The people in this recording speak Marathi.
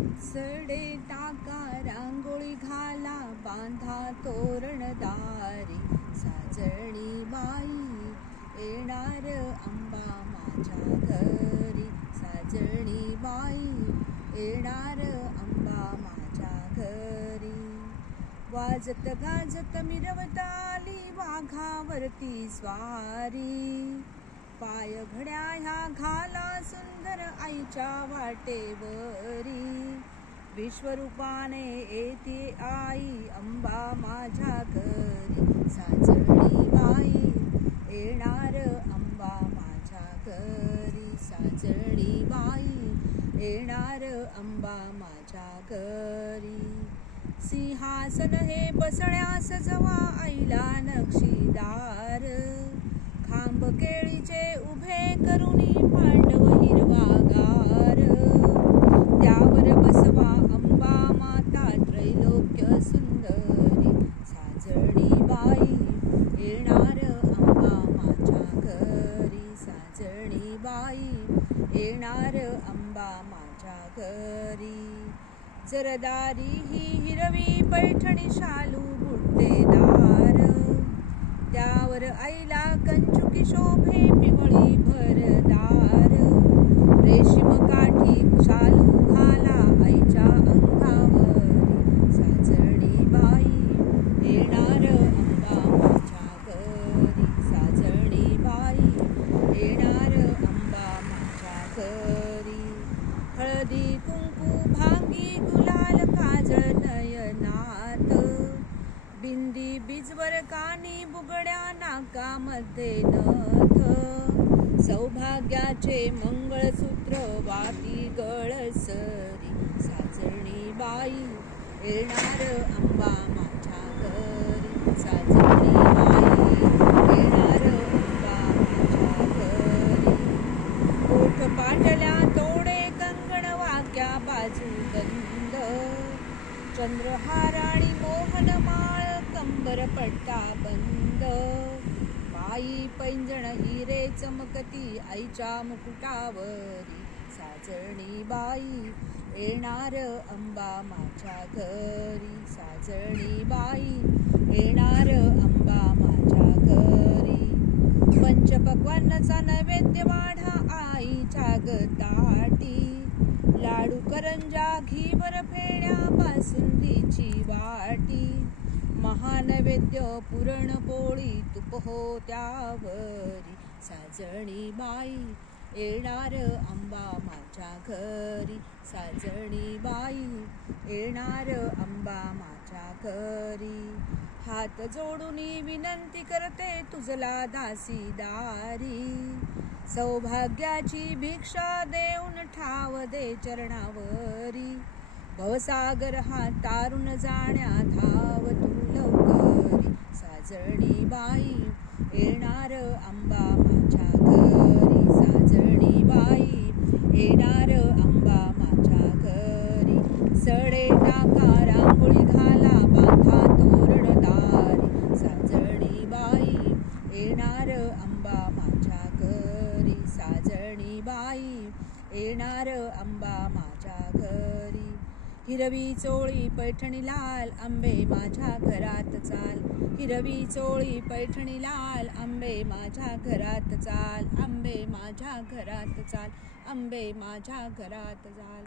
सडे टाका रांगोळी घाला बांधा तोरण दारी साजणी बाई येणार आंबा माझ्या घरी. साजणी बाई येणार आंबा माझ्या घरी. वाजत गाजत मिरवत आली वाघावरती स्वारी. पाय घड्या ह्या घाला सुंदर आईच्या वाटेवरी. विश्वरूपाने येते आई अंबा माझ्या घरी. साचणी बाई येणार अंबा माझ्या घरी. साचणी बाई येणार अंबा माझ्या घरी. सिंहासन हे बसण्यास जवा आईला नक्षीदार. खांब केळीचे उभे करुनी पांडव हिरवागार त्यावर बसवा अंबा माता त्रैलोक्य सुंदरी साजणी बाई येणार अंबा माझ्या घरी साजणी बाई येणार अंबा माझ्या घरी. जरदारी ही हिरवी पैठणी शालू बुट्टेदार त्यावर आईला कंचुकी शोभे पिवळी भरदार. रेशीम काठी शालू घाला आईच्या अंगावरी साजणी बाई येणार अंबा माझ्या घरी साजणी बाई येणार अंबा माझ्या घरी हळदी कुंकू भांगी गुलाल काजळ नयनात. बिंदी बीजवर कानी बुगड्या नाकामध्ये नथ सौभाग्याचे मंगळसूत्र वाती गळसरी साजणी बाई येणार अंबा माझ्या घरी. साजणी बाई येणार अंबा माझ्या घरी ओठ पाटल्या तोडे कंगण वाक्या बाजू गंध. चंद्रहार आणि मोहन माळ कंबर पट्टा बंद. बाई पैंजण हिरे चमकती आईच्या मुकुटावरी. साजणी बाई येणार अंबा माझ्या घरी. साजणी बाई येणार अंबा माझ्या घरी. पंचपक्वान्नाचा नैवेद्य वाढा आईच्या गताटी लाडू करंजा घीवर बासुंदीची वाटी. महानैवेद्य पुरणपोळी तुप हो त्यावरी. साजणी बाई येणार अंबा माझ्या घरी. साजणी बाई येणार अंबा माझ्या घरी. हात जोडून विनंती करते तुझला दासीदारी. सौभाग्याची भिक्षा देऊन ठाव दे चरणावरी. भवसागर हा तारुण जाण्या धाव तू लवकरी. साजणी बाई येणार अंबा माझ्या घरी. साजणी बाई येणार अंबा माझ्या घरी. सडे टाका रांगोळी घाला बांधा तोरण दारी. साजणी बाई येणार अंबा माझ्या बाई येणार अंबा माझ्या घरी. हिरवी चोळी पैठणी लाल आंबे माझ्या घरात चाल. हिरवी चोळी पैठणी लाल आंबे माझ्या घरात चाल. आंबे माझ्या घरात चाल. आंबे माझ्या घरात चाल.